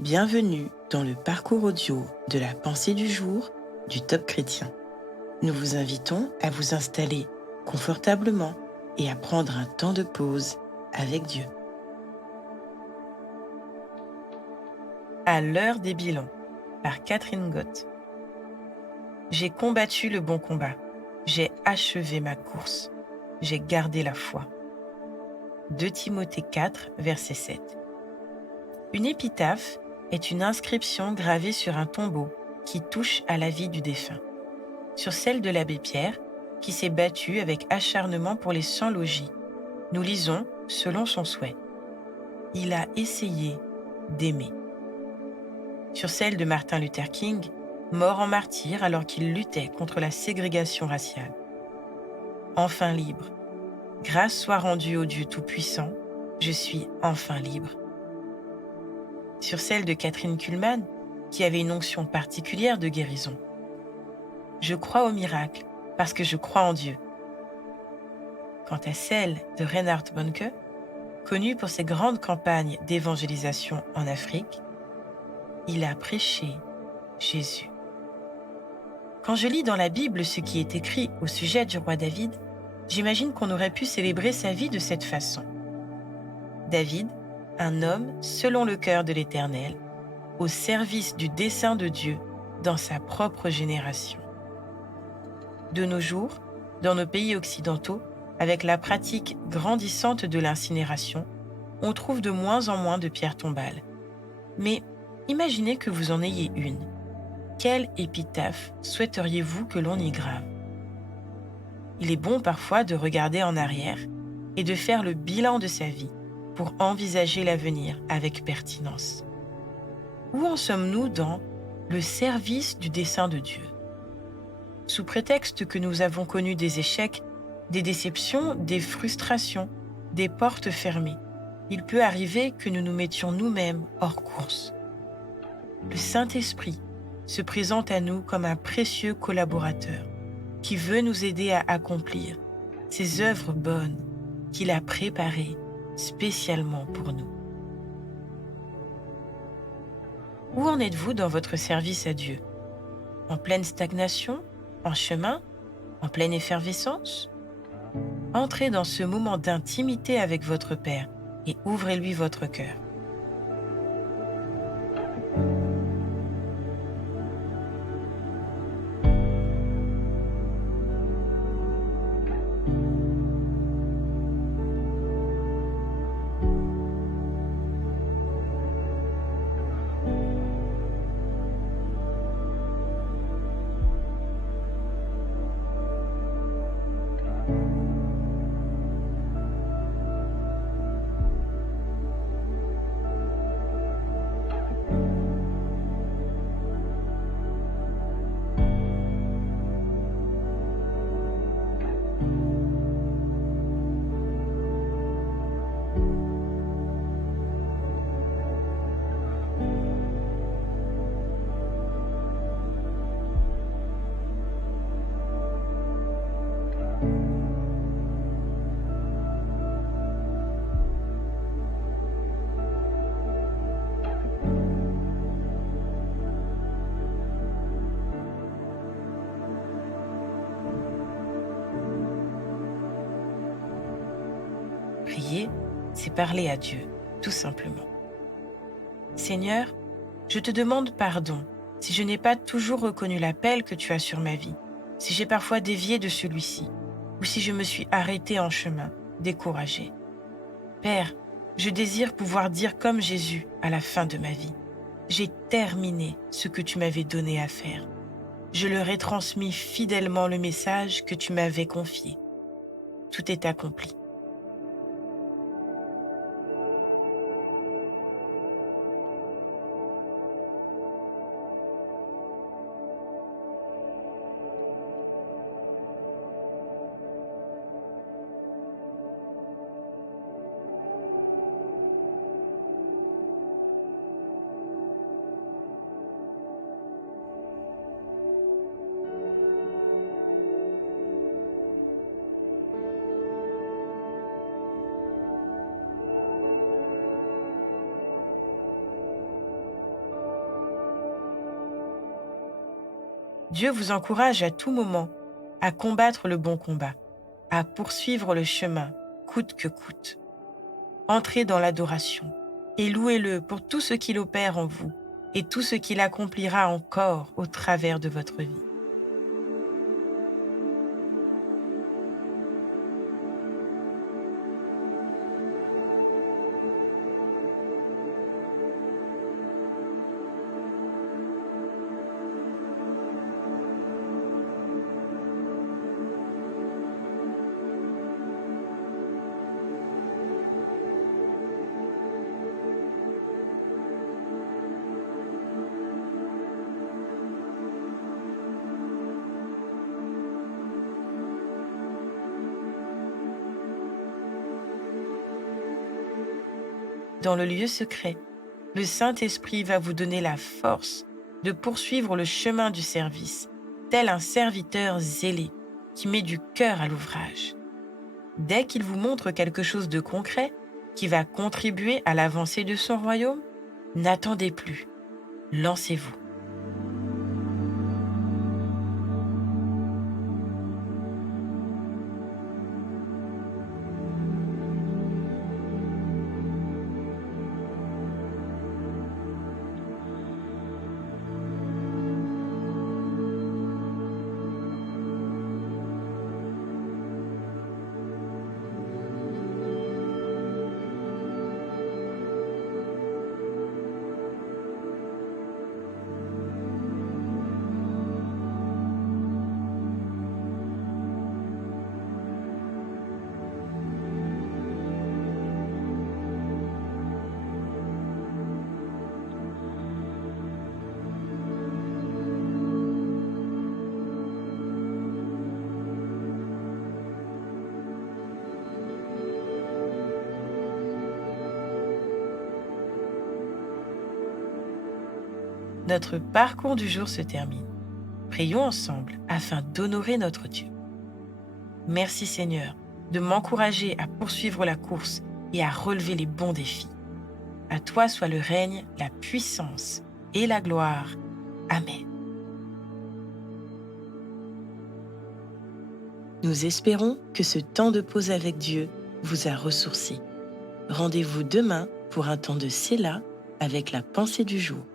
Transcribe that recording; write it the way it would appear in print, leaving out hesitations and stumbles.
Bienvenue dans le parcours audio de la pensée du jour du Top Chrétien. Nous vous invitons à vous installer confortablement et à prendre un temps de pause avec Dieu. À l'heure des bilans, par Catherine Gott. J'ai combattu le bon combat, j'ai achevé ma course, j'ai gardé la foi. 2 Timothée 4, verset 7. Une épitaphe est une inscription gravée sur un tombeau qui touche à la vie du défunt. Sur celle de l'abbé Pierre, qui s'est battu avec acharnement pour les 100 logis, nous lisons selon son souhait. Il a essayé d'aimer. Sur celle de Martin Luther King, mort en martyr alors qu'il luttait contre la ségrégation raciale. Enfin libre. Grâce soit rendue au Dieu Tout-Puissant, je suis enfin libre. Sur celle de Catherine Kuhlman, qui avait une onction particulière de guérison. Je crois au miracle parce que je crois en Dieu. Quant à celle de Reinhard Bonnke, connu pour ses grandes campagnes d'évangélisation en Afrique, il a prêché Jésus. Quand je lis dans la Bible ce qui est écrit au sujet du roi David, j'imagine qu'on aurait pu célébrer sa vie de cette façon. David, un homme selon le cœur de l'Éternel, au service du dessein de Dieu dans sa propre génération. De nos jours, dans nos pays occidentaux, avec la pratique grandissante de l'incinération, on trouve de moins en moins de pierres tombales. Mais imaginez que vous en ayez une. Quelle épitaphe souhaiteriez-vous que l'on y grave ? Il est bon parfois de regarder en arrière et de faire le bilan de sa vie pour envisager l'avenir avec pertinence. Où en sommes-nous dans le service du dessein de Dieu ? Sous prétexte que nous avons connu des échecs, des déceptions, des frustrations, des portes fermées, il peut arriver que nous nous mettions nous-mêmes hors course. Le Saint-Esprit se présente à nous comme un précieux collaborateur qui veut nous aider à accomplir ces œuvres bonnes qu'il a préparées spécialement pour nous. Où en êtes-vous dans votre service à Dieu ? En pleine stagnation ? En chemin ? En pleine effervescence ? Entrez dans ce moment d'intimité avec votre Père et ouvrez-lui votre cœur. Prier, c'est parler à Dieu, tout simplement. Seigneur, je te demande pardon si je n'ai pas toujours reconnu l'appel que tu as sur ma vie, si j'ai parfois dévié de celui-ci, ou si je me suis arrêté en chemin, découragé. Père, je désire pouvoir dire comme Jésus à la fin de ma vie. J'ai terminé ce que tu m'avais donné à faire. Je leur ai transmis fidèlement le message que tu m'avais confié. Tout est accompli. Dieu vous encourage à tout moment à combattre le bon combat, à poursuivre le chemin, coûte que coûte. Entrez dans l'adoration et louez-le pour tout ce qu'il opère en vous et tout ce qu'il accomplira encore au travers de votre vie. Dans le lieu secret, le Saint-Esprit va vous donner la force de poursuivre le chemin du service, tel un serviteur zélé qui met du cœur à l'ouvrage. Dès qu'il vous montre quelque chose de concret qui va contribuer à l'avancée de son royaume, n'attendez plus, lancez-vous. Notre parcours du jour se termine. Prions ensemble afin d'honorer notre Dieu. Merci Seigneur de m'encourager à poursuivre la course et à relever les bons défis. À toi soit le règne, la puissance et la gloire. Amen. Nous espérons que ce temps de pause avec Dieu vous a ressourci. Rendez-vous demain pour un temps de Séla avec la pensée du jour.